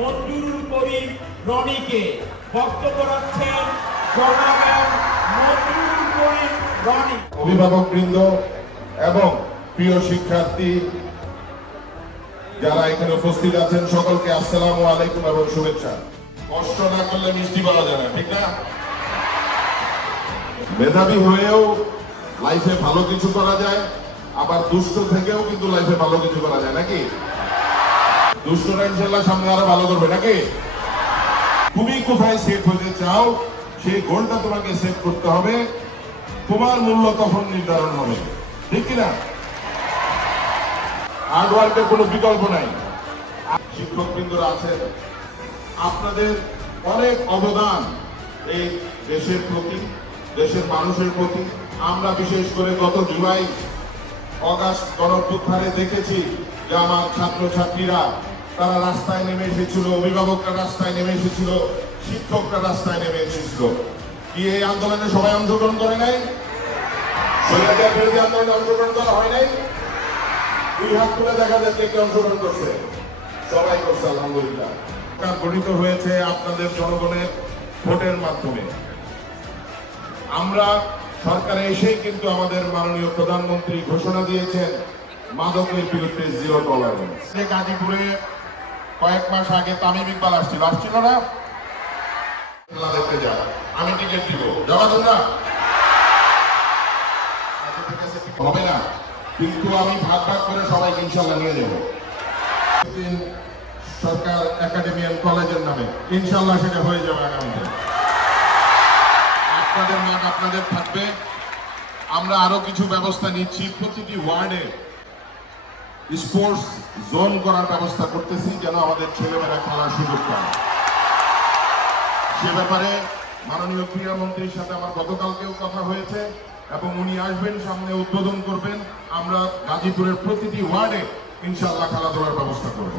মঞ্জুরুল করিম রনিকে বক্তব্য রাখছেন মঞ্জুরুল করিম রনি। অভিভাবকবৃন্দ এবং প্রিয় শিক্ষার্থী যারা এখানে উপস্থিত আছেন সকলকে আসসালামু আলাইকুম এবং শুভেচ্ছা। কষ্ট না করলে মিষ্টি পাওয়া যায় না, ঠিক না? মেধাবী হয়েও লাইফে ভালো কিছু করা যায়, আবার দুষ্ট থেকেও কিন্তু লাইফে ভালো কিছু করা যায়, নাকি? দুষ্টরা ইনশাল্লাহ সামনে আরো ভালো করবে, নাকি? তুমি কোথায় সেট হতে চাও সেই গোলটা তোমাকে সেট করতে হবে, তোমার মূল্য তখন নির্ধারণ হবে, ঠিক কিনা? হার্ড ওয়ার্কের কোনো বিকল্প নাই। শিক্ষকবৃন্দরা আছেন, আপনাদের অনেক অবদান এই দেশের প্রতি, দেশের মানুষের প্রতি। আমরা বিশেষ করে গত জুলাই অগাস্ট গণঅভ্যুত্থানে দেখেছি যে আমার ছাত্রছাত্রীরা তারা রাস্তায় নেমে এসেছিল, অভিভাবকরা রাস্তায় নেমে এসেছিল, শিক্ষকরা রাস্তায় নেমে এসেছিল। কি এই আন্দোলনে সবাই অংশগ্রহণ করে নাই? স্বৈরাচার বিরোধী আন্দোলনে অংশগ্রহণ করা হয় নাই? দুই হাত তুলে দেখা যাচ্ছে কে অংশগ্রহণ করছে? সবাই করছে, আলহামদুলিল্লাহ। গঠিত হয়েছে আপনাদের জনগণের ভোটের মাধ্যমে। আমরা সরকারে এসেই কিন্তু আমাদের মাননীয় প্রধানমন্ত্রী ঘোষণা দিয়েছেন মাদকের বিরুদ্ধে জিরো টলারেন্স। গাজীপুরে কয়েক মাস আগে তামিম ইকবাল আসছিল না? দেখতে যা, আমি টিকিট দিব, যাওয়া তোমরা হবে না, কিন্তু আমি ভাগ ভাগ করে সবাইকে ইনশাল্লাহ নিয়ে যাব। সরকার একাডেমিয়ান কলেজের নামে ইনশাল্লাহ সেটা হয়ে যাবে আগামীতে। আপনাদের মাঠ আপনাদের থাকবে। আমরা আরো কিছু ব্যবস্থা নিচ্ছি, প্রতিটি ওয়ার্ডে স্পোর্টস জোন করার ব্যবস্থা করতেছি যেন আমাদের ছেলেমেয়েরা খেলার সুযোগ পায়। সে ব্যাপারে মাননীয় ক্রীড়ামন্ত্রীর সাথে আমার গতকালকেও কথা হয়েছে এবং উনি আসবেন, সামনে উদ্বোধন করবেন। আমরা গাজীপুরের প্রতিটি ওয়ার্ডে ইনশাআল্লাহ খেলাধুলার ব্যবস্থা করব।